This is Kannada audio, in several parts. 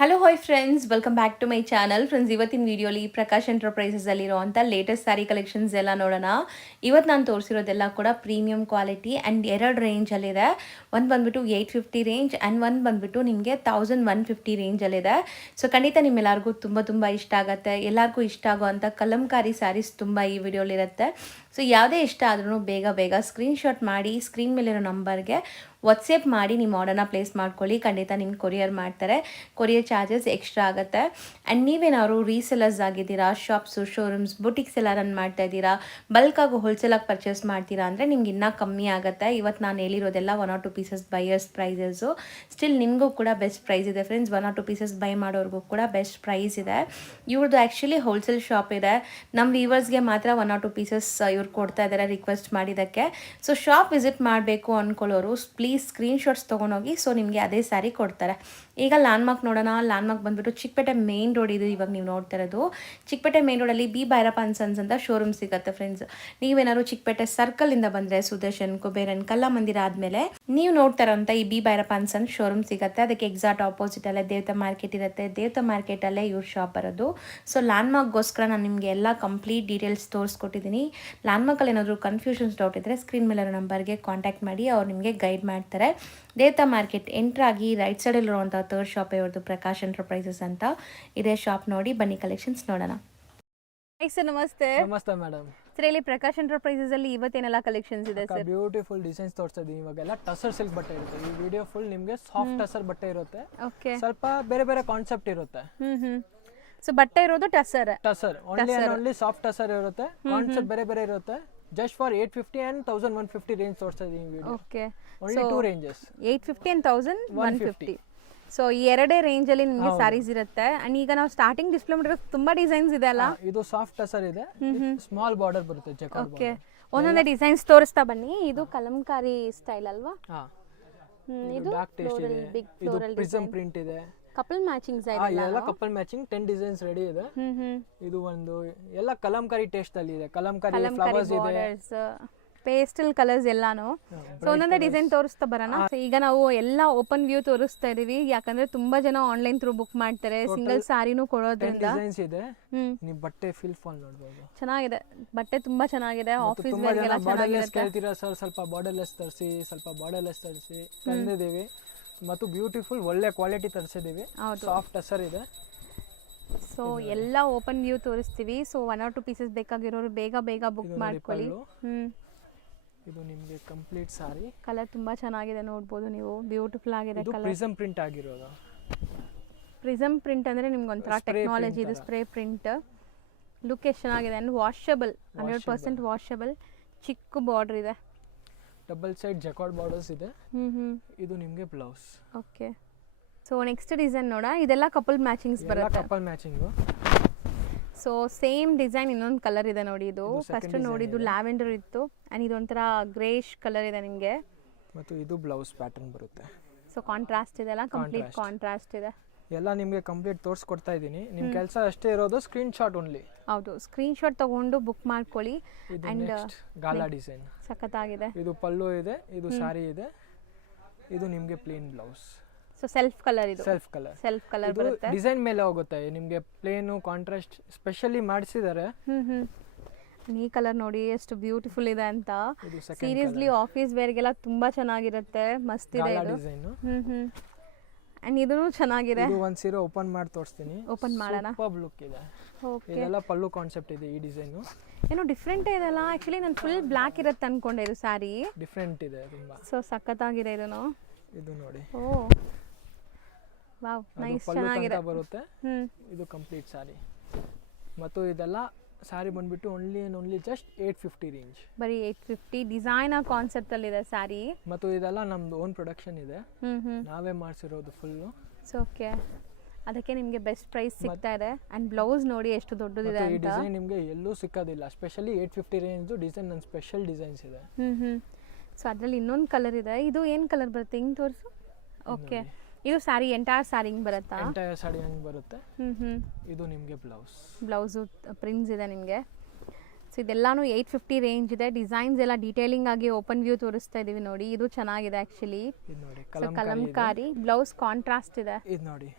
Hello hi friends, welcome back to my channel. Friends, ಇವತ್ತಿನ ವಿಡಿಯೋಲಿ ಪ್ರಕಾಶ್ ಎಂಟರ್ಪ್ರೈಸಸಲ್ಲಿರುವಂಥ ಲೇಟೆಸ್ಟ್ ಸ್ಯಾರಿ ಕಲೆಕ್ಷನ್ಸ್ ಎಲ್ಲ ನೋಡೋಣ. ಇವತ್ತು ನಾನು ತೋರಿಸಿರೋದೆಲ್ಲ ಕೂಡ ಪ್ರೀಮಿಯಂ ಕ್ವಾಲಿಟಿ ಆ್ಯಂಡ್ ಎರಡು ರೇಂಜಲ್ಲಿದೆ. ಒಂದು ಬಂದುಬಿಟ್ಟು 850 ರೇಂಜ್ ಆ್ಯಂಡ್ ಒಂದು ಬಂದುಬಿಟ್ಟು ನಿಮಗೆ 1150 ರೇಂಜಲ್ಲಿದೆ. ಸೊ ಖಂಡಿತ ನಿಮ್ಮೆಲ್ಲರಿಗೂ ತುಂಬ ಇಷ್ಟ ಆಗುತ್ತೆ. ಎಲ್ಲರಿಗೂ ಇಷ್ಟ ಆಗುವಂಥ ಕಲಂಕಾರಿ ಸ್ಯಾರೀಸ್ ತುಂಬ ಈ ವಿಡಿಯೋಲಿರುತ್ತೆ. ಸೊ ಯಾವುದೇ ಇಷ್ಟ ಆದ್ರೂ ಬೇಗ ಸ್ಕ್ರೀನ್ಶಾಟ್ ಮಾಡಿ ಸ್ಕ್ರೀನ್ ಮೇಲಿರೋ ನಂಬರ್ಗೆ ವಾಟ್ಸಪ್ ಮಾಡಿ ನಿಮ್ಮ ಆರ್ಡರ್ನ ಪ್ಲೇಸ್ ಮಾಡ್ಕೊಳ್ಳಿ. ಖಂಡಿತ ನಿಮ್ಗೆ ಕೊರಿಯರ್ ಮಾಡ್ತಾರೆ. ಕೊರಿಯರ್ ಚಾರ್ಜಸ್ ಎಕ್ಸ್ಟ್ರಾ ಆಗುತ್ತೆ. ಆ್ಯಂಡ್ ನೀವೇನಾದ್ರು ರೀಸೆಲರ್ಸ್ ಆಗಿದ್ದೀರಾ, ಶಾಪ್ಸು, ಶೋರೂಮ್ಸ್, ಬುಟಿಕ್ಸ್ ಎಲ್ಲ ರನ್ ಮಾಡ್ತಾ ಇದ್ದೀರಾ, ಬಲ್ಕಾಗಿ ಹೋಲ್ಸೇಲಾಗಿ ಪರ್ಚೇಸ್ ಮಾಡ್ತೀರಾ ಅಂದರೆ ನಿಮ್ಗೆ ಇನ್ನೂ ಕಮ್ಮಿ ಆಗುತ್ತೆ. ಇವತ್ತು ನಾನು ಹೇಳಿರೋದೆಲ್ಲ 1 or 2 pieces buyers prices. Still ನಿಮಗೂ ಕೂಡ ಬೆಸ್ಟ್ ಪ್ರೈಸ್ ಇದೆ ಫ್ರೆಂಡ್ಸ್. 1 or 2 ಪೀಸಸ್ ಬೈ ಮಾಡೋರಿಗೂ ಕೂಡ ಬೆಸ್ಟ್ ಪ್ರೈಸ್ ಇದೆ. ಇವ್ರದ್ದು ಆ್ಯಕ್ಚುಲಿ ಹೋಲ್ಸೇಲ್ ಶಾಪ್ ಇದೆ. ನಮ್ಮ ವ್ಯೂವರ್ಸ್ಗೆ ಮಾತ್ರ 1 or 2 ಪೀಸಸ್ ಇವ್ರು ಕೊಡ್ತಾ ಇದ್ದಾರೆ ರಿಕ್ವೆಸ್ಟ್ ಮಾಡಿದ್ದಕ್ಕೆ. ಸೊ ಶಾಪ್ ವಿಸಿಟ್ ಮಾಡಬೇಕು ಅಂದ್ಕೊಳ್ಳೋರು ಪ್ಲೀಸ್ ಸ್ಕ್ರೀನ್ಶಾಟ್ಸ್ ತೊಗೊಂಡೋಗಿ. ಸೊ ನಿಮಗೆ ಅದೇ ಸ್ಯಾರಿ ಕೊಡ್ತಾರೆ. ಈಗ ಲ್ಯಾಂಡ್ಮಾರ್ಕ್ ನೋಡೋಣ. ಲ್ಯಾಂಡ್ಮಾರ್ಕ್ ಬಂದುಬಿಟ್ಟು ಚಿಕ್ಕಪೇಟೆ ಮೇನ್ ರೋಡ್ ಇದು. ಇವಾಗ ನೀವು ನೋಡ್ತಾ ಇರೋದು ಚಿಕ್ಕಪೇಟೆ ಮೇನ್ ರೋಡಲ್ಲಿ ಬಿ ಭೈರಪ್ಪ ಅಂಡ್ ಸನ್ಸ್ ಅಂತ ಶೋರೂಮ್ ಸಿಗುತ್ತೆ ಫ್ರೆಂಡ್ಸ್. ನೀವೇನಾದ್ರು ಚಿಕ್ಕಪೇಟೆ ಸರ್ಕಲಿಂದ ಬಂದರೆ ಸುದರ್ಶನ್, ಕುಬೇರನ್, ಕಲ್ಲಾ ಮಂದಿರ ಆದಮೇಲೆ ನೀವು ನೋಡ್ತಾ ಇರೋಂಥ ಈ B Bhyrappa and sons showroom ಸಿಗುತ್ತೆ. ಅದಕ್ಕೆ ಎಕ್ಸಾಕ್ಟ್ ಆಪೋಸಿಟಲ್ಲೇ ದೇವತಾ ಮಾರ್ಕೆಟ್ ಇರುತ್ತೆ. ದೇವತಾ ಮಾರ್ಕೆಟಲ್ಲೇ ಇವ್ರ ಶಾಪ್ ಬರೋದು. ಸೊ ಲ್ಯಾಂಡ್ಮಾರ್ಕ್ಗೋಸ್ಕರ ನಾನು ನಿಮಗೆ ಎಲ್ಲ ಕಂಪ್ಲೀಟ್ ಡೀಟೇಲ್ಸ್ ತೋರಿಸ್ಕೊಟ್ಟಿದ್ದೀನಿ. ಲ್ಯಾಂಡ್ಮಾರ್ಕಲ್ಲಿ ಏನಾದರೂ ಕನ್ಫ್ಯೂಷನ್ಸ್ ಡೌಟ್ ಇದ್ದರೆ ಸ್ಕ್ರೀನ್ ಮೇಲೆ ನಂಬರ್ಗೆ ಕಾಂಟ್ಯಾಕ್ಟ್ ಮಾಡಿ, ಅವ್ರು ನಿಮಗೆ ಗೈಡ್ ಮಾಡ್ತಾರೆ. ದೇವತಾ ಮಾರ್ಕೆಟ್ ಎಂಟ್ರಾಗಿ ರೈಟ್ ಸೈಡಲ್ಲಿರುವಂಥ ಥರ್ಡ್ ಶಾಪ್ ಇವ್ರದ್ದು ಪ್ರಕಾಶ್ ಎಂಟರ್ಪ್ರೈಸಸ್ ಅಂತ. ಇದೇ ಶಾಪ್ ನೋಡಿ ಬನ್ನಿ ಕಲೆಕ್ಷನ್ಸ್ ನೋಡೋಣ. ಸರ್ ನಮಸ್ತೆ. ನಮಸ್ತೆ ಮೇಡಮ್. ಸರ್ ಇಲ್ಲಿ ಪ್ರಕಾಶ್ ಎಂಟರ್ಪ್ರೈಸಸ್ ಅಲ್ಲಿ ಇವತ್ತೇನೆಲ್ಲ ಕಲೆಕ್ಷನ್ಸ್ ಇದೆ ಸರ್? ಬ್ಯೂಟಿಫುಲ್ ಡಿಸೈನ್ಸ್ ತೋರಿಸ್ತಾ ಇದೀನಿ. ಇವಾಗೆಲ್ಲ ಟಸರ್ ಸಿಲ್ಕ್ ಬಟ್ಟೆ ಇರುತ್ತೆ. ಈ ವಿಡಿಯೋ ಫುಲ್ ನಿಮಗೆ ಸಾಫ್ಟ್ ಟಸರ್ ಬಟ್ಟೆ ಇರುತ್ತೆ. ಓಕೆ. ಸ್ವಲ್ಪ ಬೇರೆ ಕಾನ್ಸೆಪ್ಟ್ ಇರುತ್ತೆ. ಸೊ ಬಟ್ಟೆ ಇರೋದು ಟಸರ್ ಓನ್ಲಿ ಸಾಫ್ಟ್ ಟಸರ್ ಇರುತ್ತೆ. ಕಾನ್ಸೆಪ್ಟ್ ಬೇರೆ ಇರುತ್ತೆ. ಜಸ್ಟ್ ಫಾರ್ 850 and 1150 ರೇಂಜ್ ತೋರಿಸ್ತಾ ಇದೀನಿ video. Okay. Only 2 ranges, 850 and 1150. So ಈ ಎರಡೇ ರೇಂಜ್ ಅಲ್ಲಿ ನಿಮಗೆ ಸ್ಯಾರೀಸ್ ಇರುತ್ತೆ. ಅಂಡ್ ಈಗ ನಾವು ಸ್ಟಾರ್ಟಿಂಗ್ ಡಿಸ್ಪ್ಲೇ ಮಾಡಿರೋ ತುಂಬಾ ಡಿಸೈನ್ಸ್ ಇದೆ ಅಲ್ಲ? ಇದು ಸಾಫ್ಟ್ ಟಸರ್ ಇದೆ. ಸ್ಮಾಲ್ ಬಾರ್ಡರ್ ಬರುತ್ತೆ, ಜಕಾರ್ಡ್. ಓಕೆ. ಒಂದೊಂದೇ ಡಿಸೈನ್ಸ್ ತೋರಿಸ್ತಾ ಬನ್ನಿ. ಇದು ಕಲಂಕಾರಿ ಸ್ಟೈಲ್ ಅಲ್ವಾ? ಇದು ಬ್ಲಾಕ್ ಟೇಸ್ಟ್ ಇದೆ. ಇದು ಪ್ರಿಸಮ್ ಪ್ರಿಂಟ್ ಇದೆ. ಕಪಲ್ ಮ್ಯಾಚಿಂಗ್ ಎಲ್ಲ ಕಪಲ್ ಮ್ಯಾಚಿಂಗ್ 10 ಡಿಸೈನ್ಸ್ ರೆಡಿ ಇದೆ. ಇದು ಒಂದು ಎಲ್ಲ ಕಲಂಕಾರಿ ಟೇಸ್ಟ್ ಅಲ್ಲಿ ಇದೆ. ಕಲಂಕಾರಿ ಫ್ಲವರ್ಸ್ ಇದೆ, ಪೇಸ್ಟಲ್ ಕಲರ್ಸ್ ಎಲ್ಲಾನು. ಸೊ ಒಂದೊಂದೇ ಡಿಸೈನ್ ತೋರಿಸ್ತಾ ಬರೋಣ. ಈಗ ನಾವು ಎಲ್ಲ ಓಪನ್ ವ್ಯೂ ತೋರಿಸ್ತಾ ಇದೀವಿ, ಯಾಕಂದ್ರೆ ತುಂಬಾ ಜನ ಆನ್ಲೈನ್ ಥ್ರೂ ಬುಕ್ ಮಾಡ್ತಾರೆ. ಸಿಂಗಲ್ ಸಾರಿನೂ ಕೊಡೋದ್ರಿಂದ ಡಿಸೈನ್ಸ್ ಇದೆ. ನೀವು ಬಟ್ಟೆ ಫಿಲ್ ಫಾಲ್ ನೋಡಬಹುದು. ಚೆನ್ನಾಗಿದೆ ಬಟ್ಟೆ, ತುಂಬಾ ಚೆನ್ನಾಗಿದೆ. ಆಫೀಸ್ ವೇರ್ ಎಲ್ಲ ಬಾರ್ಡರ್ಲೆಸ್ ಕೇಳ್ತೀರಾ ಸರ್, ಸ್ವಲ್ಪ ಬಾರ್ಡರ್ಲೆಸ್ ತರಿಸಿ, ಸ್ವಲ್ಪ ಬಾರ್ಡರ್ಲೆಸ್ ತರಿಸಿ ತಂದಿದ್ದೀವಿ. ಮತ್ತು ಬ್ಯೂಟಿಫುಲ್ ಒಳ್ಳೆ ಕ್ವಾಲಿಟಿ ತರಿಸಿದ್ದೀವಿ. ಸಾಫ್ಟ್ ಟಸರ್ ಇದೆ. ಸೊ ಎಲ್ಲ ಓಪನ್ ವ್ಯೂ ತೋರಿಸ್ತೀವಿ. ಸೊ 1 or 2 ಪೀಸಸ್ ಬೇಕಾಗಿರೋರು ಬೇಗ ಬುಕ್ ಮಾಡ್ಕೊಳ್ಳಿ. ಇದು ನಿಮಗೆ ಕಂಪ್ಲೀಟ್ ಸಾರಿ. ಕಲರ್ ತುಂಬಾ ಚೆನ್ನಾಗಿದೆ, ನೋಡಬಹುದು ನೀವು. ಬ್ಯೂಟಿಫುಲ್ ಆಗಿದೆ ಕಲರ್. ಪ್ರಿಸಮ್ ಪ್ರಿಂಟ್ ಆಗಿರೋದು. ಪ್ರಿಸಮ್ ಪ್ರಿಂಟ್ ಅಂದ್ರೆ ನಿಮ್ಗೆ ಒಂಥರ ಟೆಕ್ನಾಲಜಿ. ಇದು ಸ್ಪ್ರೇ ಪ್ರಿಂಟ್. ಲುಕ್ ಎಷ್ಟು ಚೆನ್ನಾಗಿದೆ. And washable, 100% washable. ಚಿಕ್ಕ ಬಾರ್ಡರ್ ಇದೆ. ಡಬಲ್ ಸೈಡ್ ಜಕಾರ್ಡ್ ಬಾರ್ಡರ್ಸ್ ಇದೆ. ಇದು ನಿಮಗೆ blouse. Okay. So next design ನೋಡ. ಇದೆಲ್ಲ ಕಪಲ್ ಮ್ಯಾಚಿಂಗ್ಸ್ ಬರುತ್ತೆ. Couple matching. So same design ಇನ್ನೊಂದು ಕಲರ್ ಇದೆ ನೋಡಿ. ಇದು ಫಸ್ಟ್ ನೋಡಿದ್ದು ಲ್ಯಾವೆಂಡರ್ ಇತ್ತು, ಅಂಡ್ ಇದೊಂಥರ ಗ್ರೇಶ್ ಕಲರ್ ಇದೆ ನಿಮಗೆ. ಮತ್ತು ಇದು ಬ್ಲೌಸ್ ಪ್ಯಾಟರ್ನ್ ಬರುತ್ತೆ. ಸೊ ಕಾಂಟ್ರಾಸ್ಟ್ ಇದೆ ಅಲ್ಲ? ಕಂಪ್ಲೀಟ್ ಕಾಂಟ್ರಾಸ್ಟ್ ಇದೆ. ಎಲ್ಲ ನಿಮಗೆ ಕಂಪ್ಲೀಟ್ ತೋರಿಸ್ಕೊಡ್ತಾ ಇದ್ದೀನಿ. ನಿಮ್ಮ ಕೆಲಸ ಅಷ್ಟೇ ಇರೋದು ಸ್ಕ್ರೀನ್ ಶಾಟ್ ಓನ್ಲಿ. ಹೌದು, ಸ್ಕ್ರೀನ್ ಶಾಟ್ ತಗೊಂಡು ಬುಕ್ ಮಾಡ್ಕೊಳ್ಳಿ. ಅಂಡ್ ಗಾಲಾ ಡಿಸೈನ್ ಸಖತ್ತಾಗಿದೆ. ಇದು ಪಲ್ಲು ಇದೆ, ಇದು ಸಾರಿ ಇದೆ. ಇದು ನಿಮಗೆ plain blouse. So self colour. ಇದು ಸೆಲ್ಫ್ ಕಲರ್ ಬರುತ್ತೆ. ಡಿಸೈನ್ ಮೇಲೆ ಹೋಗುತ್ತೆ. ನಿಮಗೆ ಪ್ಲೇನ್ ಕಾಂಟ್ರಾಸ್ಟ್ ಸ್ಪೆಷಲಿ ಮಾಡಿಸಿದ್ದಾರೆ. ಈ ಕಲರ್ ನೋಡಿ ಎಷ್ಟು ಬ್ಯೂಟಿಫುಲ್ ಇದೆ ಅಂತ. ಸೀರಿಯಸ್ಲಿ ಆಫೀಸ್ ವೇರ್ಗೆಲ್ಲ ತುಂಬಾ ಚೆನ್ನಾಗಿರುತ್ತೆ. ಮಸ್ತ್ ಇದೆ ಇದು. ಅಂಡ್ ಇದೂ ಚೆನ್ನಾಗಿದೆ. ಇದು ಒಂದು ಸೀರೆ ಓಪನ್ ಮಾಡಿ ತೋರಿಸ್ತೀನಿ. ಓಪನ್ ಮಾಡೋಣ. ಸೂಪರ್ ಲುಕ್ ಇದೆ. ಓಕೆ. ಇದೆಲ್ಲ ಪಲ್ಲು ಕಾನ್ಸೆಪ್ಟ್ ಇದೆ. ಈ ಡಿಸೈನ್ ಏನೋ ಡಿಫ್ರೆಂಟ್ ಇದೆ ಅಲ್ಲ? ಆಕ್ಚುಲಿ ನಾನು ಫುಲ್ ಬ್ಲಾಕ್ ಇರುತ್ತೆ ಅನ್ಕೊಂಡೆ. ಇದು ಸಾರಿ ಡಿಫ್ರೆಂಟ್ ಇದೆ ತುಂಬಾ. ಸೊ ಸಖತ್ತಾಗಿದೆ ಇದನ್ನು. ಇದು ನೋಡಿ. ಓ ವಾವ್, ನೈಸ್, ಚೆನ್ನಾಗಿದೆ ಬರುತ್ತೆ. ಇದು ಕಂಪ್ಲೀಟ್ ಸಾರಿ. ಮತ್ತು ಇದೆಲ್ಲ ಸಾರಿ ಬಂದ್ಬಿಟ್ಟು ಓನ್ಲಿ ಜಸ್ಟ್ 850 ರೇಂಜ್. ಬರೀ 850. ಡಿಸೈನ್ ಕಾನ್ಸೆಪ್ಟ್ ಅಲ್ಲಿ ಇದೆ ಸಾರಿ. ಮತ್ತು ಇದೆಲ್ಲ ನಮ್ದು ಓನ್ ಪ್ರೊಡಕ್ಷನ್ ಇದೆ. ನಾವೇ ಮಾಡಿಸಿರೋದು ಫುಲ್ಲು. ಸೊ ಓಕೆ, ಅದಕ್ಕೆ ನಿಮಗೆ ಬೆಸ್ಟ್ ಪ್ರೈಸ್ ಸಿಗ್ತಾ ಇದೆ. ಅಂಡ್ ಬ್ಲೌಸ್ ನೋಡಿ ಎಷ್ಟು ದೊಡ್ಡದಿದೆ ಅಂತ. ಈ ಡಿಸೈನ್ ನಿಮಗೆ ಎಲ್ಲೂ ಸಿಕ್ಕೋದಿಲ್ಲ. ಸ್ಪೆಷಲಿ 850 ರೇಂಜ್ ಡಿಸೈನ್ ನನ್ನ ಸ್ಪೆಷಲ್ ಡಿಸೈನ್ಸ್ ಇದೆ. ಸೊ ಅದರಲ್ಲಿ ಇನ್ನೊಂದು ಕಲರ್ ಇದೆ. ಇದು ಏನು ಕಲರ್ ಬರುತ್ತೆ? ಹಿಂಗೆ ತೋರಿಸು. ಓಕೆ. ಇದು ಸಾರಿ ಎಂಟೈರ್ ಸಾರಿ ಹಿಂಗೆ ಬರುತ್ತಾ? ಎಂಟೈರ್ ಸಾರಿ ಹಂಗೆ ಬರುತ್ತೆ. ಇದು ನಿಮಗೆ ಬ್ಲೌಸು ಪ್ರಿಂಟ್ಸ್ ಇದೆ ನಿಮಗೆ. ಸೊ ಇದೆಲ್ಲಾನು 850 ರೇಂಜ್ ಇದೆ. ಡಿಸೈನ್ಸ್ ಎಲ್ಲ ಡೀಟೇಲಿಂಗ್ ಆಗಿ ಓಪನ್ ವ್ಯೂ ತೋರಿಸ್ತಾ ಇದೀವಿ ನೋಡಿ. ಇದು ಚೆನ್ನಾಗಿದೆ ಆ್ಯಕ್ಚುಲಿ. ಇದು ನೋಡಿ ಕಲಂಕಾರಿ. ಬ್ಲೌಸ್ ಕಾಂಟ್ರಾಸ್ಟ್ ಇದೆ. ಇದು ನೋಡಿ.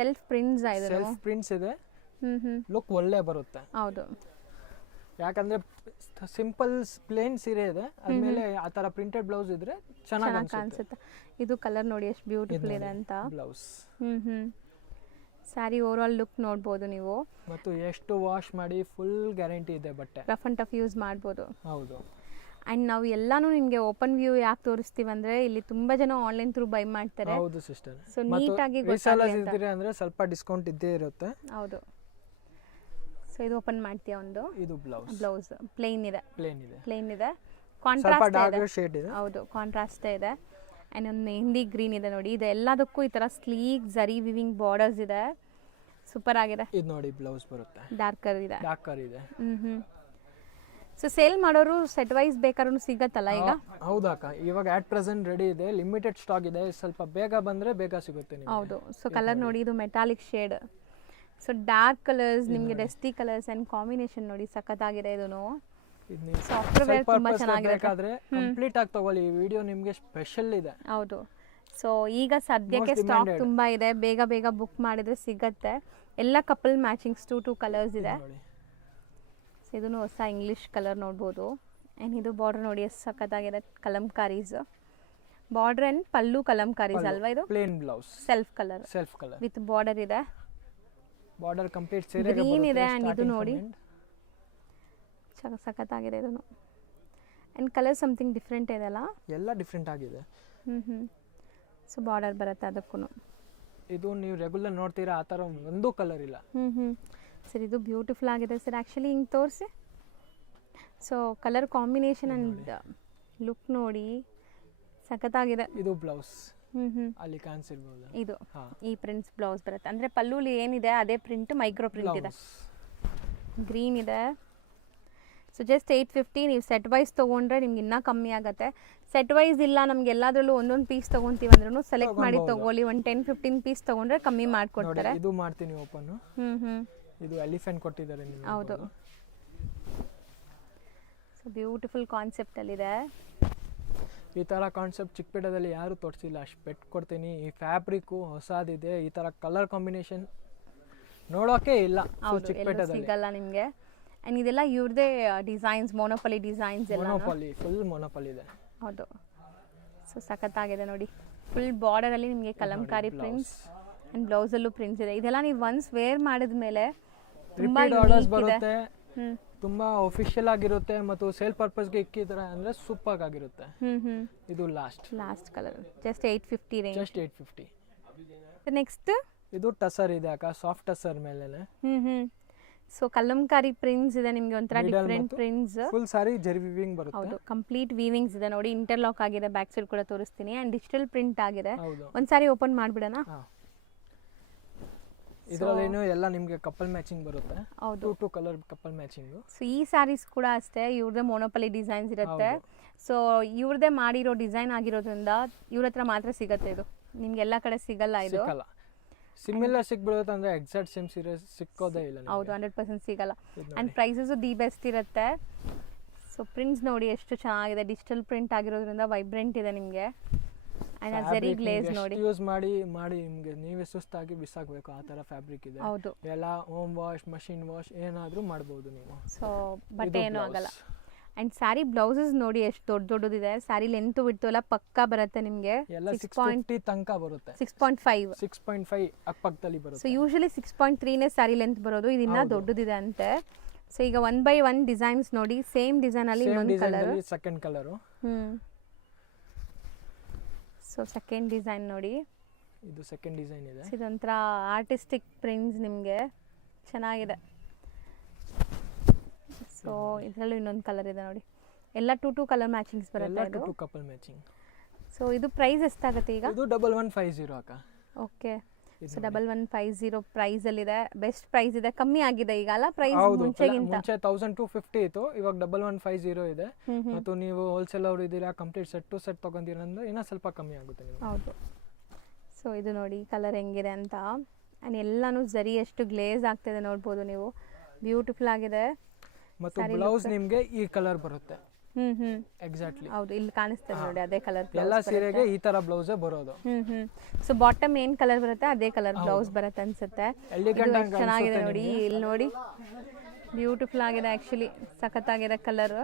ಸೆಲ್ಫ್ ಪ್ರಿಂಟ್ಸ್ ಇದು ಸೆಲ್ಫ್ ಪ್ರಿಂಟ್ಸ್ ಇದೆ, ಹ್ಞೂ ಲುಕ್ ಒಳ್ಳೆ ಬರುತ್ತೆ. ಹೌದು. ಯಾಕಂದ್ರೆ ಸಿಂಪಲ್ ಪ್ಲೇನ್ ಸೀರೆ ಇದೆ, ಅದ್ಮೇಲೆ ಆ ತರ ಪ್ರಿಂಟೆಡ್ ಬ್ಲೌಸ್ ಇದ್ರೆ ಚೆನ್ನಾಗಿ ಕಾಣಿಸುತ್ತೆ. ಇದು ಕಲರ್ ನೋಡಿ ಎಷ್ಟು ಬ್ಯೂಟಿಫುಲ್ ಇದೆ ಅಂತ. Blouse sari over all look ನೋಡ್ಬೋದು ನೀವು. ಮತ್ತು ಎಷ್ಟು ವಾಶ್ ಮಾಡಿ ಫುಲ್ ಗ್ಯಾರಂಟಿ ಇದೆ ಬಟ್ಟೆ. ರಫ್ ಅಂಡ್ ಟಫ್ ಯೂಸ್ ಮಾಡ್ಬೋದು. ಹೌದು. ಆ್ಯಂಡ್ ನಾವು ಎಲ್ಲಾನು ನಿಮಗೆ ಓಪನ್ ವ್ಯೂ ಯಾಕೆ ತೋರಿಸ್ತೀವಿ ಅಂದರೆ ಇಲ್ಲಿ ತುಂಬ ಜನ ಆನ್ಲೈನ್ ಥ್ರೂ ಬೈ ಮಾಡ್ತಾರೆ. ಹೌದು ಸಿಸ್ಟರ್. ಸೊ ನೀಟಾಗಿ ಇದ್ರೆ ಅಂದ್ರೆ ಸ್ವಲ್ಪ ಡಿಸ್ಕೌಂಟ್ ಇದ್ದೇ ಇರುತ್ತೆ. ಹೌದು. ಸೊ ಇದು ಓಪನ್ ಮಾಡ್ತೀಯಾ ಒಂದು? ಇದು ಬ್ಲೌಸ್. ಬ್ಲೌಸ್ ಪ್ಲೇನ್ ಇದೆ. ಪ್ಲೇನ್ ಇದೆ. ಕಾಂಟ್ರಾಸ್ಟ್ ಶೇಡ್ ಇದೆ. ಹೌದು, ಕಾಂಟ್ರಾಸ್ಟ್ ಇದೆ. ಆ್ಯಂಡ್ ಒಂದು ಮೆಹಂದಿ ಗ್ರೀನ್ ಇದೆ ನೋಡಿ. ಇದು ಎಲ್ಲದಕ್ಕೂ ಈ ಥರ ಸ್ಲೀಕ್ ಜರಿ ವಿವಿಂಗ್ ಬಾರ್ಡರ್ಸ್ ಇದೆ. ಸೂಪರ್ ಆಗಿದೆ. ಇದು ನೋಡಿ ಬ್ಲೌಸ್ ಬರುತ್ತೆ. ಡಾರ್ಕರ್ ಇದೆ. ಸೊ ಸೇಲ್ ಮಾಡೋರು ಸೆಟ್ ವೈಸ್ ಬೇಕಾದ್ರೂ ಸಿಗತ್ತಲ್ಲ ಈಗ? ಹೌದಾಕ, ಇವಾಗ ಆಟ್ ಪ್ರೆಸೆಂಟ್ ರೆಡಿ ಇದೆ, ಲಿಮಿಟೆಡ್ ಸ್ಟಾಕ್ ಇದೆ, ಸ್ವಲ್ಪ ಬೇಗ ಬಂದ್ರೆ ಬೇಗ ಸಿಗುತ್ತೆ ನಿಮಗೆ. ಹೌದು. ಸೊ ಕಲರ್ ನೋಡಿ, ಇದು metallic shade. So dark colours, ನಿಮಗೆ ಡಸ್ಟಿ ಕಲರ್ಸ್ ಆ್ಯಂಡ್ ಕಾಂಬಿನೇಷನ್ ನೋಡಿ ಸಖತ್ತಾಗಿದೆ. ಇದೂ ಸಾಫ್ಟ್ವೇರ್ ತುಂಬಾ ಚೆನ್ನಾಗಿದೆ. ಕಂಪ್ಲೀಟ್ ಆಗಿ ತಗೊಳ್ಳಿ, ಈ ವಿಡಿಯೋ ನಿಮಗೆ ಸ್ಪೆಷಲ್ ಇದೆ. ಹೌದು. ಸೊ ಈಗ ಸದ್ಯಕ್ಕೆ ಸ್ಟಾಕ್ ತುಂಬಾ ಇದೆ, ಬೇಗ ಬೇಗ ಬುಕ್ ಮಾಡಿದ್ರೆ ಸಿಗತ್ತೆ. ಎಲ್ಲ ಕಪಲ್ ಮ್ಯಾಚಿಂಗ್ಸ್ 2 ಕಲರ್ಸ್ ಇದೆ. ಇದನ್ನು ಹೊಸ ಇಂಗ್ಲಿಷ್ ಕಲರ್ ನೋಡ್ಬೋದು. ಆ್ಯಂಡ್ ಇದು ಬಾರ್ಡರ್ ನೋಡಿ ಎಷ್ಟು ಸಖತ್ತಾಗಿದೆ. ಕಲಂಕಾರೀಸ್ ಬಾರ್ಡರ್ ಆ್ಯಂಡ್ ಪಲ್ಲು ಕಲಂಕಾರೀಸ್ ಅಲ್ವಾ? ಇದು plain blouse, self colour with border ಇದೆ. ಬಾರ್ಡರ್ ಕಂಪ್ಲೀಟ್ ಸೀರೆಗೆ ಗ್ರೀನ್ ಇದೆ. ಆ್ಯಂಡ್ ಇದು ನೋಡಿ ಸಖತ್ತಾಗಿದೆ ಇದನ್ನು. ಆ್ಯಂಡ್ ಕಲರ್ ಸಮಥಿಂಗ್ ಡಿಫ್ರೆಂಟ್ ಇದೆ ಅಲ್ಲ? ಎಲ್ಲ ಡಿಫ್ರೆಂಟ್ ಆಗಿದೆ. ಸೊ ಬಾರ್ಡರ್ ಬರುತ್ತೆ ಅದಕ್ಕೂ. ಇದು ನೀವು ರೆಗ್ಯುಲರ್ ನೋಡ್ತೀರಾ ಆ ಥರ ಒಂದು ಕಲರ್ ಇಲ್ಲ. ಸರ್ ಇದು ಬ್ಯೂಟಿಫುಲ್ ಆಗಿದೆ ಸರ್. ಆ್ಯಕ್ಚುಲಿ ಹಿಂಗೆ ತೋರಿಸಿ. So colour combination and look ನೋಡಿ ಸಖತ್ತಾಗಿದೆ. ಇದು ಬ್ಲೌಸ್ ಅಲ್ಲಿ ಕಾಣಿಸಿರ್ಬೋದು. ಇದು ಈ ಪ್ರಿಂಟ್ಸ್ ಬ್ಲೌಸ್ ಬರುತ್ತೆ. ಅಂದರೆ ಪಲ್ಲುಲಿ ಏನಿದೆ ಅದೇ ಪ್ರಿಂಟ್, ಮೈಕ್ರೋ ಪ್ರಿಂಟ್ ಇದೆ. ಗ್ರೀನ್ ಇದೆ. So just 850. ನೀವು ಸೆಟ್ ವೈಸ್ ತೊಗೊಂಡ್ರೆ ನಿಮ್ಗೆ ಇನ್ನೂ ಕಮ್ಮಿ ಆಗುತ್ತೆ. ಸೆಟ್ ವೈಸ್ ಇಲ್ಲ ನಮ್ಗೆ ಎಲ್ಲಾದ್ರಲ್ಲೂ ಒಂದೊಂದು ಪೀಸ್ ತೊಗೊತೀವಿ ಅಂದ್ರೂ ಸೆಲೆಕ್ಟ್ ಮಾಡಿ ತೊಗೊಳ್ಳಿ. ಒಂದು 10-15 ಪೀಸ್ ತೊಗೊಂಡ್ರೆ ಕಮ್ಮಿ ಮಾಡಿಕೊಡ್ತಾರೆ. ಇದು ಮಾಡ್ತೀನಿ ಓಪನ್. ಇದು ಎಲಿಫೆಂಟ್ ಕೊಟ್ಟಿದ್ದಾರೆ ನಿಮಗೆ. ಹೌದು. ಸೊ ಬ್ಯೂಟಿಫುಲ್ ಕಾನ್ಸೆಪ್ಟಲ್ಲಿದೆ. ಈ ಥರ ಕಾನ್ಸೆಪ್ಟ್ ಚಿಕ್ಕಪೇಟೆದಲ್ಲಿ ಯಾರು ತೋರಿಸಿಲ್ಲ. ಅಷ್ಟು ಪೆಟ್ಟು ಕೊಡ್ತೀನಿ. ಈ ಫ್ಯಾಬ್ರಿಕ್ಕು ಹೊಸದಿದೆ. ಈ ಥರ ಕಲರ್ ಕಾಂಬಿನೇಷನ್ ನೋಡೋಕೆ ಇಲ್ಲ ಚಿಕ್ಕಪೇಟೆದಲ್ಲಿ, ಸಿಗಲ್ಲ ನಿಮಗೆ. ಆ್ಯಂಡ್ ಇದೆಲ್ಲ ಇವ್ರದೇ ಡಿಸೈನ್ಸ್, ಮೊನೋಪಲಿ ಡಿಸೈನ್ಸ್ ಎಲ್ಲ. ಫುಲ್ ಮೊನೋಪಲಿ ಇದೆ. ಹೌದು. ಸೊ ಸಖತ್ತಾಗಿದೆ ನೋಡಿ. ಫುಲ್ ಬಾರ್ಡರಲ್ಲಿ ನಿಮಗೆ ಕಲಂಕಾರಿ ಪ್ರಿಂಟ್ಸ್ ಆ್ಯಂಡ್ ಬ್ಲೌಸಲ್ಲೂ ಪ್ರಿಂಟ್ಸ್ ಇದೆ. ಇದೆಲ್ಲ ನೀವು ಒನ್ಸ್ ವೇರ್ ಮಾಡಿದ್ಮೇಲೆ ರಿಪೀಟ್ ಆರ್ಡರ್ಸ್ ಬರುತ್ತೆ. ತುಂಬಾ ಅಫಿಷಿಯಲ್ ಆಗಿರುತ್ತೆ ಮತ್ತು ಸೇಲ್ ಪರ್ಪಸ್ಗೆ ಇಕ್ಕಿದ್ರೆ ಅಂದ್ರೆ ಸೂಪರ್ ಆಗಿರುತ್ತೆ. ಇದು last colour just 850 range. Just 850. Next ಇದು ಟಸರ್ ಇದೆ ಅಕ್ಕ, ಸಾಫ್ಟ್ ಟಸರ್ ಮೇಲೆ. ಸೊ ಕಲಂಕಾರಿ ಪ್ರಿಂಟ್ಸ್ ಇದೆ ನಿಮಗೆ, ಒಂಥರ ಡಿಫರೆಂಟ್ ಪ್ರಿಂಟ್ಸ್. ಫುಲ್ ಸಾರಿ ಜರಿ ವೀವಿಂಗ್ ಬರುತ್ತೆ. ಹೌದು, ಕಂಪ್ಲೀಟ್ ವೀವಿಂಗ್ಸ್ ಇದೆ ನೋಡಿ. ಇಂಟರ್ಲಾಕ್ ಆಗಿದೆ, ಬ್ಯಾಕ್ ಸೈಡ್ ಕೂಡ ತೋರಿಸ್ತೀನಿ. ಆ್ಯಂಡ್ ಡಿಜಿಟಲ್ ಪ್ರಿಂಟ್ ಆಗಿದೆ. ಒಂದು ಸಾರಿ ಓಪನ್ ಮಾಡಿಬಿಡೋಣ. ಇದರಲ್ಲೇನು ಎಲ್ಲ ನಿಮಗೆ ಕಪಲ್ ಮ್ಯಾಚಿಂಗ್ ಬರುತ್ತೆ. ಹೌದು, 2 ಕಲರ್ ಕಪಲ್ ಮ್ಯಾಚಿಂಗ್. ಸೊ ಈ ಸ್ಯಾರೀಸ್ ಕೂಡ ಅಷ್ಟೇ ಇವ್ರದೇ ಮೊನೋಪಲಿ ಡಿಸೈನ್ಸ್ ಇರುತ್ತೆ. ಸೊ ಇವ್ರದೇ ಮಾಡಿರೋ ಡಿಸೈನ್ ಆಗಿರೋದ್ರಿಂದ ಇವ್ರ ಹತ್ರ ಮಾತ್ರ ಸಿಗುತ್ತೆ. ಇದು ನಿಮ್ಗೆ ಎಲ್ಲ ಕಡೆ ಸಿಗಲ್ಲ. ಇದು ಸಿಮಿಲರ್ ಸಿಕ್ಬಿಡುತ್ತೆ ಅಂದ್ರೆ ಎಕ್ಸಾಕ್ಟ್ ಸೇಮ್ ಸೀರೆ ಸಿಕ್ಕೋದೇ ಇಲ್ಲ. ಹೌದು, 100% ಸಿಗಲ್ಲ. ಆ್ಯಂಡ್ ಪ್ರೈಸಸ್ ದಿ ಬೆಸ್ಟ್ ಇರುತ್ತೆ. ಸೊ ಪ್ರಿಂಟ್ಸ್ ನೋಡಿ ಎಷ್ಟು ಚೆನ್ನಾಗಿದೆ. ಡಿಜಿಟಲ್ ಪ್ರಿಂಟ್ ಆಗಿರೋದ್ರಿಂದ ವೈಬ್ರೆಂಟ್ ಇದೆ ನಿಮಗೆ. ಆ್ಯಂಡ್ ಜರಿ ಗ್ಲೇಸ್ ನೋಡಿ. ಯೂಸ್ ಮಾಡಿ ನಿಮಗೆ ನೀವೇ ಸುಸ್ತಾಗಿ ಬಿಸಾಕಬೇಕು ಆ ಥರ ಫ್ಯಾಬ್ರಿಕ್ ಇದೆ. ಹೌದು, ಎಲ್ಲ ಹೋಮ್ ವಾಶ್, ಮಷಿನ್ ವಾಶ್ ಏನಾದರೂ ಮಾಡ್ಬೋದು ನೀವು. ಸೊ ಬಟ್ಟೆ ಏನೂ ಆಗಲ್ಲ. ಆ್ಯಂಡ್ ಸ್ಯಾರಿ ಬ್ಲೌಸಸ್ ನೋಡಿ ಎಷ್ಟು ದೊಡ್ಡದಿದೆ. ಸ್ಯಾರಿ ಲೆಂತ್ ಬಿಟ್ಟು ಎಲ್ಲ ಪಕ್ಕಾ ಬರುತ್ತೆ ನಿಮಗೆ. 6.50 ತನಕ ಬರುತ್ತೆ. 6.5 ಅಕ್ಕಪಕ್ಕದಲ್ಲಿ ಬರುತ್ತೆ. ಸೊ ಯೂಶಲಿ 6.3ನೇ ಸ್ಯಾರಿ ಲೆಂತ್ ಬರೋದು. ಇದು ಇನ್ನೂ ದೊಡ್ಡದಿದೆ ಅಂತೆ. ಸೊ ಈಗ 1 by 1 ಡಿಸೈನ್ಸ್ ನೋಡಿ. ಸೇಮ್ ಡಿಸೈನ್ ಅಲ್ಲಿ ಇನ್ನೊಂದು colour, second colour. So second design ನೋಡಿ. ಇದು ಸೆಕೆಂಡ್ ಡಿಸೈನ್ ಇದೆ. ಇದೊಂಥರ ಆರ್ಟಿಸ್ಟಿಕ್ ಪ್ರಿಂಟ್ಸ್ ನಿಮಗೆ ಚೆನ್ನಾಗಿದೆ. ಸೊ ಇದರಲ್ಲೂ ಇನ್ನೊಂದು ಕಲರ್ ಇದೆ ನೋಡಿ. ಎಲ್ಲ 2 ಕಲರ್ ಮ್ಯಾಚಿಂಗ್ಸ್ ಬರುತ್ತೆ. ಇದು 2 ಕಪಲ್ ಮ್ಯಾಚಿಂಗ್. ಸೊ ಇದು ಪ್ರೈಸ್ ಎಷ್ಟಾಗುತ್ತೆ ಈಗ? ಇದು 1150 ಅಕ್ಕ. ಓಕೆ. ಸೊ 1150 ಪ್ರೈಸ್ ಅಲ್ಲಿ ಇದೆ. ಬೆಸ್ಟ್ ಪ್ರೈಸ್ ಇದೆ. ಕಮ್ಮಿ ಆಗಿದೆ ಈಗ ಅಲ್ಲ ಪ್ರೈಸ್ ಮುಂಚೆಗಿಂತ? ಮುಂಚೆ 1250 ಇತ್ತು, ಇವಾಗ 1150 ಇದೆ. ಮತ್ತು ನೀವು ಹೋಲ್ಸೇಲ್ ಅವರು ಇದ್ದೀರಾ, ಕಂಪ್ಲೀಟ್ ಸೆಟ್ ಟು ಸೆಟ್ ತಗೊಂತೀರಾ ಅಂದ್ರೆ ಇನ್ನೂ ಸ್ವಲ್ಪ ಕಮ್ಮಿ ಆಗುತ್ತೆ ನಿಮಗೆ. ಹೌದು. ಸೊ ಇದು ನೋಡಿ ಕಲರ್ ಹೆಂಗಿದೆ ಅಂತ. ಆ್ಯಂಡ್ ಎಲ್ಲಾನು ಜರಿ ಎಷ್ಟು ಗ್ಲೇಸ್ ಆಗ್ತಿದೆ ನೋಡ್ಬೋದು ನೀವು. ಬ್ಯೂಟಿಫುಲ್ ಆಗಿದೆ. ಮತ್ತು ಬ್ಲೌಸ್ ನಿಮಗೆ ಈ ಕಲರ್ ಬರುತ್ತೆ. ಎಕ್ಸಾಕ್ಟ್ಲಿ. ಹೌದು, ಇಲ್ಲಿ ಕಾಣಿಸ್ತದೆ ನೋಡಿ ಅದೇ ಕಲರ್. ಎಲ್ಲ ಸೀರೆಗೆ ಈ ತರ ಬ್ಲೌಸೇ ಬರೋದು. ಸೊ ಬಾಟಮ್ ಏನ್ ಕಲರ್ ಬರುತ್ತೆ ಅದೇ ಕಲರ್ ಬ್ಲೌಸ್ ಬರುತ್ತೆ ಅನ್ಸುತ್ತೆ. ಚೆನ್ನಾಗಿದೆ ನೋಡಿ, ಇಲ್ಲಿ ನೋಡಿ ಬ್ಯೂಟಿಫುಲ್ ಆಗಿದೆ ಆಕ್ಚುಲಿ, ಸಖತ್ತಾಗಿದೆ ಕಲರ್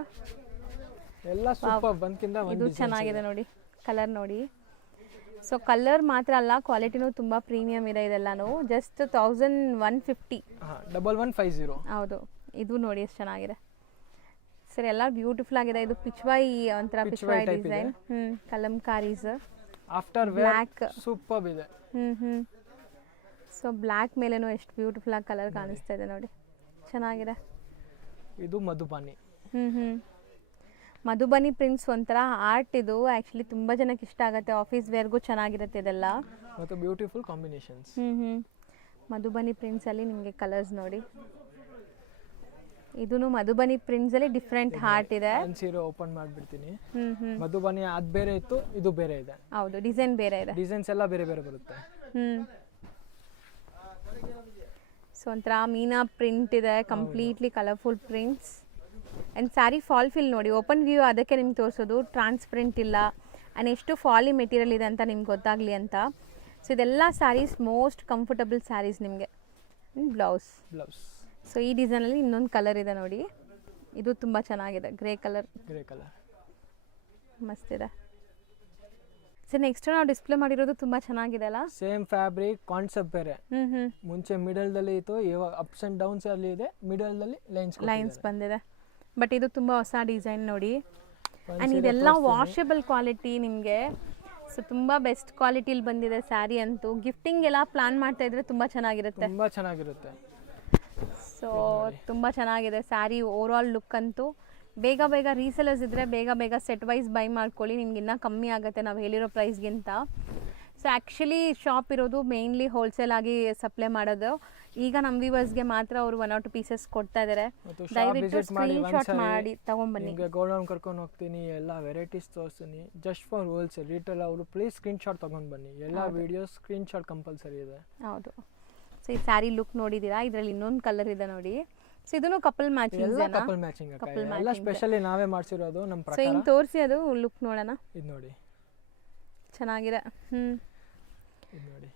ಎಲ್ಲ ಸೂಪರ್. ಬಂದ್ಕಿಂತ ಇದು ಚೆನ್ನಾಗಿದೆ ನೋಡಿ ಕಲರ್ ನೋಡಿ. ಸೊ ಕಲರ್ ಮಾತ್ರ ಅಲ್ಲ, ಕ್ವಾಲಿಟಿನೂ ತುಂಬ ಪ್ರೀಮಿಯಂ ಇದೆ. ಇದೆಲ್ಲಾನು ಜಸ್ಟ್ 1150. 1150. ಹೌದು, ಇದು ನೋಡಿ ಎಷ್ಟು ಚೆನ್ನಾಗಿದೆ ಸರ್, ಎಲ್ಲ ಬ್ಯೂಟಿಫುಲ್ ಆಗಿದೆ. ಇದು ಪಿಚ್ವಾಯಿ ಒಂಥರ Pichwai design, ಕಲಂಕಾರೀಸ್ after black super ಇದೆ. ಸೊ ಬ್ಲ್ಯಾಕ್ ಮೇಲೇನು ಎಷ್ಟು ಬ್ಯೂಟಿಫುಲ್ ಆಗಿ ಕಲರ್ ಕಾಣಿಸ್ತಾ ಇದೆ ನೋಡಿ, ಚೆನ್ನಾಗಿದೆ. ಇದು ಮಧುಬನಿ. ಮಧುಬನಿ ಪ್ರಿಂಟ್ಸ್ ಒಂಥರ ಆರ್ಟ್. ಇದು ಆ್ಯಕ್ಚುಲಿ ತುಂಬ ಜನಕ್ಕೆ ಇಷ್ಟ ಆಗುತ್ತೆ, ಆಫೀಸ್ ವೇರ್ಗೂ ಚೆನ್ನಾಗಿರುತ್ತೆ ಇದೆಲ್ಲ. ಮತ್ತು ಬ್ಯೂಟಿಫುಲ್ ಕಾಂಬಿನೇಷನ್ಸ್. ಮಧುಬನಿ ಪ್ರಿಂಟ್ಸಲ್ಲಿ ನಿಮಗೆ ಕಲರ್ಸ್ ನೋಡಿ. ಇದೂ ಮಧುಬನಿ ಪ್ರಿಂಟ್ಸಲ್ಲಿ ಡಿಫ್ರೆಂಟ್ ಹಾರ್ಟ್ ಇದೆ. ಸೀರೆ ಓಪನ್ ಮಾಡಿಬಿಡ್ತೀನಿ. ಮಧುಬನಿ ಅದು ಬೇರೆ ಇತ್ತು, ಇದು ಬೇರೆ ಇದೆ. ಹೌದು, ಡಿಸೈನ್ ಬೇರೆ ಇದೆ. ಡಿಸೈನ್ಸ್ ಎಲ್ಲ ಬೇರೆ ಬೇರೆ ಬರುತ್ತೆ. ಸೊ ಒಂಥರ ಮೀನಾ ಪ್ರಿಂಟ್ ಇದೆ, completely colourful prints. And sari fall fill ನೋಡಿ, ಓಪನ್ ವ್ಯೂ ಅದಕ್ಕೆ ನಿಮ್ಗೆ ತೋರಿಸೋದು, ಟ್ರಾನ್ಸ್ಪರೆಂಟ್ ಇಲ್ಲ ಆ್ಯಂಡ್ ಎಷ್ಟು ಫಾಲಿ ಮೆಟೀರಿಯಲ್ ಇದೆ ಅಂತ ನಿಮ್ಗೆ ಗೊತ್ತಾಗಲಿ ಅಂತ. ಸೊ ಇದೆಲ್ಲ ಸ್ಯಾರೀಸ್ ಮೋಸ್ಟ್ ಕಂಫರ್ಟಬಲ್ ಸ್ಯಾರೀಸ್ ನಿಮಗೆ. ಬ್ಲೌಸ್. ಸೊ ಈ ಡಿಸೈನಲ್ಲಿ ಇನ್ನೊಂದು ಕಲರ್ ಇದೆ ನೋಡಿ, ಇದು ತುಂಬ ಚೆನ್ನಾಗಿದೆ, ಗ್ರೇ ಕಲರ್ ಮಸ್ತಿದೆ. ಸೊ ನೆಕ್ಸ್ಟ್ ನಾವು ಡಿಸ್ಪ್ಲೇ ಮಾಡಿರೋದು ತುಂಬ ಚೆನ್ನಾಗಿದೆ ಅಲ್ಲ. ಸೇಮ್ ಫ್ಯಾಬ್ರಿಕ್ ಕಾನ್ಸೆಪ್ಟ್ ಬೇರೆ. ಮುಂಚೆ ಮಿಡಲ್ದಲ್ಲಿ ಇತ್ತು, ಇವಾಗ ಅಪ್ಸ್ ಆ್ಯಂಡ್ ಡೌನ್ಸ್ ಅಲ್ಲಿ ಇದೆ, ಮಿಡಲ್ದಲ್ಲಿ ಲೈನ್ಸ್ ಬಂದಿದೆ. ಬಟ್ ಇದು ತುಂಬ ಹೊಸ ಡಿಸೈನ್ ನೋಡಿ. ಆ್ಯಂಡ್ ಇದೆಲ್ಲ ವಾಷಬಲ್ ಕ್ವಾಲಿಟಿ ನಿಮಗೆ. ಸೊ ತುಂಬ ಬೆಸ್ಟ್ ಕ್ವಾಲಿಟಿಲಿ ಬಂದಿದೆ ಸ್ಯಾರಿ ಅಂತೂ. ಗಿಫ್ಟಿಂಗ್ ಎಲ್ಲ ಪ್ಲಾನ್ ಮಾಡ್ತಾ ಇದ್ರೆ ತುಂಬ ಚೆನ್ನಾಗಿರುತ್ತೆ. ಸೊ ತುಂಬ ಚೆನ್ನಾಗಿದೆ ಸ್ಯಾರಿ ಓವರ್ ಆಲ್ ಲುಕ್ ಅಂತೂ. ಬೇಗ ರೀಸೆಲರ್ಸ್ ಇದ್ದರೆ ಬೇಗ ಸೆಟ್ ವೈಸ್ ಬೈ ಮಾಡ್ಕೊಳ್ಳಿ, ನಿಮ್ಗೆ ಇನ್ನೂ ಕಮ್ಮಿ ಆಗುತ್ತೆ ನಾವು ಹೇಳಿರೋ ಪ್ರೈಸ್ಗಿಂತ. ಸೊ ಆ್ಯಕ್ಚುಲಿ ಶಾಪ್ ಇರೋದು ಮೇಯ್ನ್ಲಿ ಹೋಲ್ಸೇಲ್ ಆಗಿ ಸಪ್ಲೈ ಮಾಡೋದು. ಈಗ ನಮ್ಮ ವ್ಯೂವರ್ಸ್ಗೆ ಮಾತ್ರ ಅವರು 1 or 2 ಪೀಸಸ್ ಕೊಡ್ತಾ ಇದ್ದಾರೆ. ದಯವಿಟ್ಟು ಸ್ಕ್ರೀನ್ಶಾಟ್ ಮಾಡಿ ತಗೊಂಡ್ಬನ್ನಿ. ಗೋಡೌನ್ ಕರ್ಕೊಂಡು ಹೋಗ್ತೀನಿ, ಎಲ್ಲ ವೆರೈಟೀಸ್ ತೋರಿಸ್ತೀನಿ. ಜಸ್ಟ್ ಫಾರ್ ಹೋಲ್ಸೇಲ್ ರಿಟೇಲ್ ಅವರು ಪ್ಲೀಸ್ ಸ್ಕ್ರೀನ್ಶಾಟ್ ತೊಗೊಂಡು ಬನ್ನಿ. ಎಲ್ಲ ವಿಡಿಯೋಸ್ ಸ್ಕ್ರೀನ್ಶಾಟ್ ಕಂಪಲ್ಸರಿ ಇದೆ. ಹೌದು. ಸೊ ಈ ಸ್ಯಾರಿ ಲುಕ್ ನೋಡಿದ್ದೀರಾ, ಇದರಲ್ಲಿ ಇನ್ನೊಂದು ಕಲರ್ ಇದೆ ನೋಡಿ. ಸೊ ಇದನ್ನು ಕಪಲ್ ಮ್ಯಾಚಿಂಗ್ ಎಲ್ಲ ಸ್ಪೆಷಲಿ ನಾವೇ ಮಾಡಿಸಿರೋದು ನಮ್ಮ ಪ್ರಕಾರ. ಸೊ ಇನ್ನು ತೋರಿಸಿ ಅದು ಲುಕ್ ನೋಡೋಣ. ಇದು ನೋಡಿ ಚೆನ್ನಾಗಿದೆ. ಇದು ನೋಡಿ.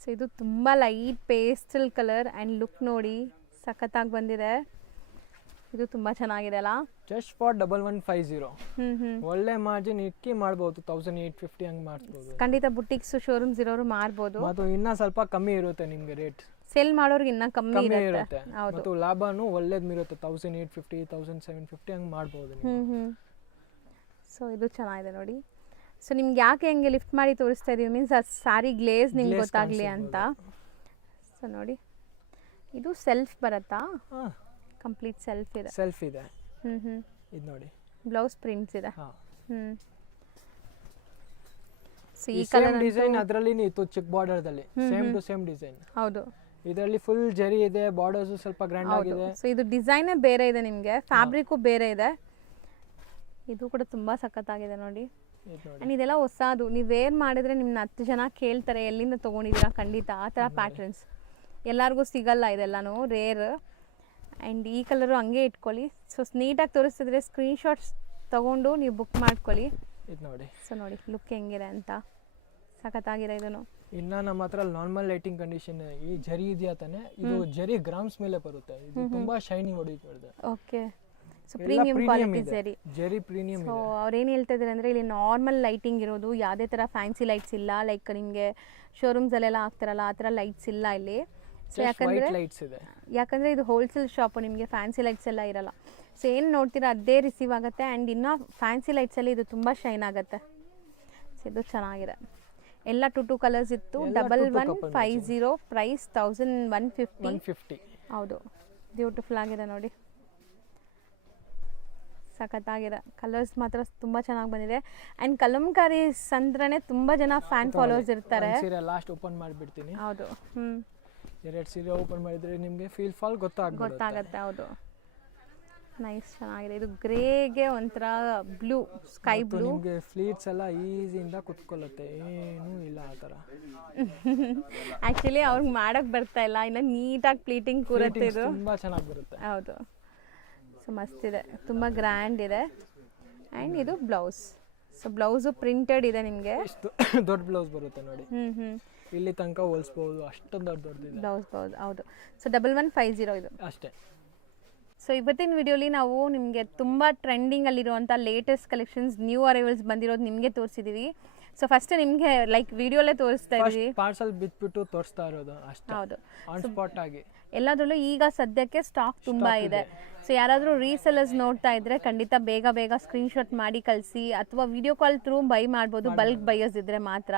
ಸೊ ಇದು ತುಂಬ light pastel colour and look ನೋಡಿ ಸಖತ್ತಾಗಿ ಬಂದಿದೆ. ಇದು ತುಂಬ ಚೆನ್ನಾಗಿದೆ ಅಲ್ಲ. Just for 1150. ಒಳ್ಳೆ ಮಾರ್ಜಿನ್ ಇಕ್ಕಿ ಮಾಡ್ಬೋದು, 1850 ಹಂಗೆ ಮಾಡ್ಬೋದು. ಖಂಡಿತ ಬುಟಿಕ್ಸ್ ಶೋರೂಮ್ಸ್ ಇರೋರು ಮಾರ್ಬೋದು. ಮತ್ತು ಇನ್ನೂ ಸ್ವಲ್ಪ ಕಮ್ಮಿ ಇರುತ್ತೆ ನಿಮಗೆ ರೇಟ್. ಸೇಲ್ ಮಾಡೋರಿಗೆ ಇನ್ನೂ ಕಮ್ಮಿ ಇರುತ್ತೆ. ಮತ್ತು ಲಾಭನೂ ಒಳ್ಳೇದು ಇರುತ್ತೆ, 1850 1750 ಹಂಗೆ ಮಾಡ್ಬೋದು. ಸೊ ಇದು ಚೆನ್ನಾಗಿದೆ ನೋಡಿ. ಸೊ ನಿಮ್ಗೆ ಯಾಕೆ ಹೆಂಗೆ ಲಿಫ್ಟ್ ಮಾಡಿ ತೋರಿಸ್ತಾ ಇದೀವಿ ಮೀನ್ಸ್ ಆ ಸ್ಯಾರಿ ಗ್ಲೇಸ್ ನಿಮ್ಗೆ ಗೊತ್ತಾಗಲಿ ಅಂತ. ಸೊ ನೋಡಿ, ಇದು ಸೆಲ್ಫ್ ಬರುತ್ತಾ? ಕಂಪ್ಲೀಟ್ ಸೆಲ್ಫ್ ಇದೆ. ಇದು ನೋಡಿ, ಬ್ಲೌಸ್ ಪ್ರಿಂಟ್ಸ್ ಇದೆ. ಸೊ ಈ ಕಲರ್ ಡಿಸೈನ್ ಅದರಲ್ಲಿ ಇತ್ತು, ಚಿಕ್ಕ ಬಾರ್ಡರ್ ದಲ್ಲಿ ಸೇಮ್ ಟು ಸೇಮ್ ಡಿಸೈನ್. ಹೌದು, ಇದರಲ್ಲಿ ಫುಲ್ ಜರಿ ಇದೆ, ಬಾರ್ಡರ್ಸ್ ಸ್ವಲ್ಪ ಗ್ರ್ಯಾಂಡ್ ಆಗಿದೆ. ಸೊ ಇದು ಡಿಸೈನೇ ಬೇರೆ ಇದೆ, ನಿಮಗೆ ಫ್ಯಾಬ್ರಿಕ್ ಬೇರೆ ಇದೆ. ಇದು ಕೂಡ ತುಂಬಾ ಸಖತ್ತಾಗಿದೆ ನೋಡಿ. ಅಂಡ್ ಇದೆಲ್ಲ ಹೊಸದು, ನೀವು ವೇರ್ ಮಾಡಿದ್ರೆ ನಿಮ್ಮನ್ನ 10 ಜನ ಕೇಳ್ತಾರೆ ಎಲ್ಲಿಂದ ತೊಗೊಂಡಿದ್ದೀರಾ. ಖಂಡಿತ ಆ ಥರ ಪ್ಯಾಟರ್ನ್ಸ್ ಎಲ್ಲರಿಗೂ ಸಿಗಲ್ಲ, ಇದೆಲ್ಲನೂ ರೇರ್. ಆ್ಯಂಡ್ ಈ ಕಲರು ಹಂಗೆ ಇಟ್ಕೊಳ್ಳಿ. ಸೊ ನೀಟಾಗಿ ತೋರಿಸ್ತಿದ್ರೆ ಸ್ಕ್ರೀನ್ಶಾಟ್ಸ್ ತೊಗೊಂಡು ನೀವು ಬುಕ್ ಮಾಡ್ಕೊಳ್ಳಿ. ಇದು ನೋಡಿ. ಸೊ ನೋಡಿ ಲುಕ್ ಹೆಂಗಿದೆ ಅಂತ, ಸಖತ್ತಾಗಿದೆ ಇದನ್ನು. ಇನ್ನು ನಮ್ಮ ಹತ್ರ ನಾರ್ಮಲ್ ಲೈಟಿಂಗ್ ಕಂಡೀಷನ್ ಈ ಜರಿ ಇದೆಯಾ ತಾನೆ, ಇದು ಜರಿ ಗ್ರಾಮ್ಸ್ ಮೇಲೆ ಬರುತ್ತೆ. ಇದು ತುಂಬಾ ಶೈನಿ ಹೊಡಿತದೆ. Okay. So premium quality zari premium. So ಅವ್ರೇನು ಹೇಳ್ತಾ ಇದ್ದಾರೆ ಅಂದರೆ ಇಲ್ಲಿ ನಾರ್ಮಲ್ ಲೈಟಿಂಗ್ ಇರೋದು, ಯಾವುದೇ ಥರ ಫ್ಯಾನ್ಸಿ ಲೈಟ್ಸ್ ಇಲ್ಲ. ಲೈಕ್ ನಿಮಗೆ ಶೋರೂಮ್ಸಲ್ಲೆಲ್ಲ ಹಾಕ್ತಾರಲ್ಲ ಆ ಥರ ಲೈಟ್ಸ್ ಇಲ್ಲ ಇಲ್ಲಿ. ಸೊ ಯಾಕಂದರೆ ಇದು ಹೋಲ್ಸೇಲ್ ಶಾಪು, ನಿಮಗೆ ಫ್ಯಾನ್ಸಿ ಲೈಟ್ಸ್ ಎಲ್ಲ ಇರಲ್ಲ. ಸೊ ಏನು ನೋಡ್ತೀರಾ ಅದೇ ರಿಸೀವ್ ಆಗುತ್ತೆ. ಆ್ಯಂಡ್ ಇನ್ನೂ ಫ್ಯಾನ್ಸಿ ಲೈಟ್ಸಲ್ಲಿ ಇದು ತುಂಬ ಶೈನ್ ಆಗುತ್ತೆ. ಸೊ ಇದು ಚೆನ್ನಾಗಿದೆ. ಎಲ್ಲ 2 ಕಲರ್ಸ್ ಇತ್ತು. 1150, ಪ್ರೈಸ್ 1150. ಹೌದು, ಬ್ಯೂಟಿಫುಲ್ ಆಗಿದೆ ನೋಡಿ, ಸಖತ್ತಾಗಿದೆ. ಕಲರ್ಸ್ ಮಾತ್ರ ತುಂಬ ಚೆನ್ನಾಗಿ ಬಂದಿದೆ. ಆ್ಯಂಡ್ ಕಲಂಕಾರೀಸ್ ಅಂದ್ರೆ ತುಂಬ ಜನ ಫ್ಯಾನ್ ಫಾಲೋವರ್ಸ್ ಇರ್ತಾರೆ. ಲಾಸ್ಟ್ ಓಪನ್ ಮಾಡಿಬಿಡ್ತೀನಿ. ಹೌದು. 2 ಸೀರೆ ಓಪನ್ ಮಾಡಿದ್ರೆ ನಿಮಗೆ ಫೀಲ್ ಫಾಲ್ ಗೊತ್ತಾಗುತ್ತೆ. ಹೌದು, ನೈಸ್, ಚೆನ್ನಾಗಿದೆ. ಇದು ಗ್ರೇಗೆ ಒಂಥರ ಬ್ಲೂ, ಸ್ಕೈ ಬ್ಲೂ. ನಿಮಗೆ ಫ್ಲೀಟ್ಸ್ ಎಲ್ಲ ಈಸಿಯಿಂದ ಕುತ್ಕೊಳ್ಳುತ್ತೆ, ಏನೂ ಇಲ್ಲ ಆ ಥರ. ಆ್ಯಕ್ಚುಲಿ ಅವ್ರಿಗೆ ಮಾಡೋಕ್ಕೆ ಬರ್ತಾ ಇಲ್ಲ, ಇನ್ನು ನೀಟಾಗಿ ಪ್ಲೀಟಿಂಗ್ ಕೂರುತ್ತೆ. ಇದು ತುಂಬ ಚೆನ್ನಾಗಿ ಬರುತ್ತೆ. ಹೌದು. ಸೊ ಸೊ ಮಸ್ತಿದೆ, ತುಂಬ ಗ್ರ್ಯಾಂಡ್ ಇದೆ. ಆ್ಯಂಡ್ ಇದು ಬ್ಲೌಸ್. ಸೊ ಬ್ಲೌಸು ಪ್ರಿಂಟೆಡ್ ಇದೆ ನಿಮಗೆ. ಇಷ್ಟು ದೊಡ್ಡ ಬ್ಲೌಸ್ ಬರುತ್ತೆ ನೋಡಿ, ಇಲ್ಲಿ ತನಕ ಹೊಲಿಸ್ಬೋದು, ಅಷ್ಟೊಂದು ದೊಡ್ಡದಿದೆ ಬ್ಲೌಸ್. ಹೌದು. ಸೊ 1150 ಇದು ಅಷ್ಟೇ. ಸೊ ಇವತ್ತಿನ ವಿಡಿಯೋಲಿ ನಾವು ನಿಮಗೆ ತುಂಬ ಟ್ರೆಂಡಿಂಗಲ್ಲಿರುವಂಥ ಲೇಟೆಸ್ಟ್ ಕಲೆಕ್ಷನ್ಸ್, ನ್ಯೂ ಅರೈವಲ್ಸ್ ಬಂದಿರೋದು ನಿಮಗೆ ತೋರಿಸಿದ್ದೀವಿ. ಸೊ ಫಸ್ಟ್ ನಿಮಗೆ ಲೈಕ್ ವಿಡಿಯೋಲೇ ತೋರಿಸ್ತಾ ಇದ್ದೀವಿ, ಪಾರ್ಸಲ್ ಬಿಟ್ಬಿಟ್ಟು ತೋರಿಸ್ತಾ ಇರೋದು ಅಷ್ಟೇ. ಹೌದು, ಆನ್ ಸ್ಪಾಟ್ ಆಗಿ ಎಲ್ಲದರಲ್ಲೂ ಈಗ ಸದ್ಯಕ್ಕೆ ಸ್ಟಾಕ್ ತುಂಬ ಇದೆ. ಸೊ ಯಾರಾದರೂ ರೀಸೆಲ್ಲರ್ಸ್ ನೋಡ್ತಾ ಇದ್ರೆ ಖಂಡಿತ ಬೇಗ ಸ್ಕ್ರೀನ್ಶಾಟ್ ಮಾಡಿ ಕಳಿಸಿ, ಅಥವಾ ವಿಡಿಯೋ ಕಾಲ್ ಥ್ರೂ ಬೈ ಮಾಡ್ಬೋದು. ಬಲ್ಕ್ ಬೈಯರ್ಸ್ ಇದ್ದರೆ ಮಾತ್ರ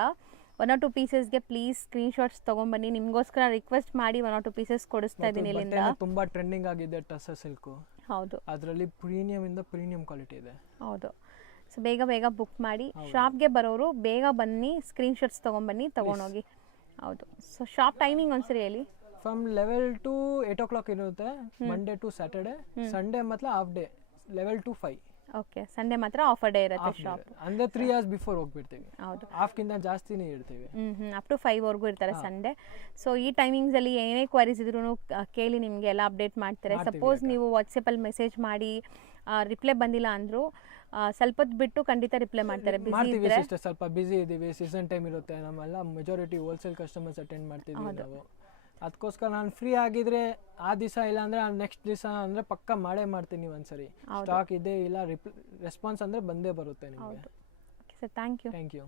1 or 2 ಪೀಸಸ್ಗೆ ಪ್ಲೀಸ್ ಸ್ಕ್ರೀನ್ಶಾಟ್ಸ್ ತೊಗೊಂಬನ್ನಿ. ನಿಮಗೋಸ್ಕರ ರಿಕ್ವೆಸ್ಟ್ ಮಾಡಿ 1 or 2 ಪೀಸಸ್ ಕೊಡಿಸ್ತಾ ಇದ್ದೀನಿ ಇಲ್ಲಿಂದ. ತುಂಬಾ ಟ್ರೆಂಡಿಂಗ್ ಆಗಿದೆ ಟಸ್ಸರ್ ಸಿಲ್ಕು. ಹೌದು, ಅದರಲ್ಲಿ ಪ್ರೀಮಿಯಂ ಇಂದ ಪ್ರೀಮಿಯಂ ಕ್ವಾಲಿಟಿ ಇದೆ. ಹೌದು. ಸೊ ಬೇಗ ಬುಕ್ ಮಾಡಿ. ಶಾಪ್ಗೆ ಬರೋರು ಬೇಗ ಬನ್ನಿ, ಸ್ಕ್ರೀನ್ಶಾಟ್ಸ್ ತೊಗೊಂಬನ್ನಿ, ತೊಗೊಂಡೋಗಿ. ಹೌದು. ಸೊ ಶಾಪ್ ಟೈಮಿಂಗ್ ಒಂದ್ಸರಿ ಹೇಳಿ. ಫ್ರಮ್ 11 to 8 o'clock ಇರುತ್ತೆ, ಮಂಡೇ ಟು ಸ್ಯಾಟರ್ಡೆ. ಸಂಡೇ ಮಾತ್ರ half day 11 to 5. Okay, Sunday ಮಾತ್ರ ಆಫರ್ ಡೇ ಇರುತ್ತೆ ಶಾಪ್. ಅಂದ್ರೆ 3 hours ಬಿಫೋರ್ ಹೋಗ್ಬಿಡ್ತೀವಿ. ಹೌದು, ಹಾಫ್ಗಿಂತ ಜಾಸ್ತಿನೇ ಇರ್ತೀವಿ. ಅಪ್ ಟು 5 ವರೆಗೂ ಇರ್ತಾರೆ ಸಂಡೇ. ಸೊ ಈ ಟೈಮಿಂಗ್ಸಲ್ಲಿ ಏನೇ ಕ್ವೈರೀಸ್ ಇದ್ರೂ ಕೇಳಿ, ನಿಮಗೆ ಎಲ್ಲ ಅಪ್ಡೇಟ್ ಮಾಡ್ತಾರೆ. ಸಪೋಸ್ ನೀವು ವಾಟ್ಸಪ್ಪಲ್ಲಿ ಮೆಸೇಜ್ ಮಾಡಿ ರಿಪ್ಲೈ ಬಂದಿಲ್ಲ ಅಂದರೂ ಸ್ವಲ್ಪ ಹೊತ್ತು ಬಿಟ್ಟು ಖಂಡಿತ ರಿಪ್ಲೈ ಮಾಡ್ತಾರೆ. ಸ್ವಲ್ಪ ಬಿಸಿ ಇದ್ದೀವಿ, ಸೀಸನ್ ಟೈಮ್ ಇರುತ್ತೆ, ನಮ್ಮೆಲ್ಲ ಮೆಜಾರಿಟಿ ಹೋಲ್ಸೇಲ್ ಕಸ್ಟಮರ್ಸ್ ಅಟೆಂಡ್ ಮಾಡ್ತಿದ್ದೀವಿ ನಾವು. ಅದಕ್ಕೋಸ್ಕರ ನಾನು ಫ್ರೀ ಆಗಿದ್ರೆ ಆ ದಿವಸ, ಇಲ್ಲ ಅಂದರೆ ನೆಕ್ಸ್ಟ್ ದಿವಸ ಅಂದರೆ ಪಕ್ಕ ಮಾಡೇ ಮಾಡ್ತೀನಿ. ಒಂದ್ಸರಿ ಸ್ಟಾಕ್ ಇದೆ ಇಲ್ಲ ರೆಸ್ಪಾನ್ಸ್ ಅಂದರೆ ಬಂದೇ ಬರುತ್ತೆ ನಿಮಗೆ. Okay sir, thank you.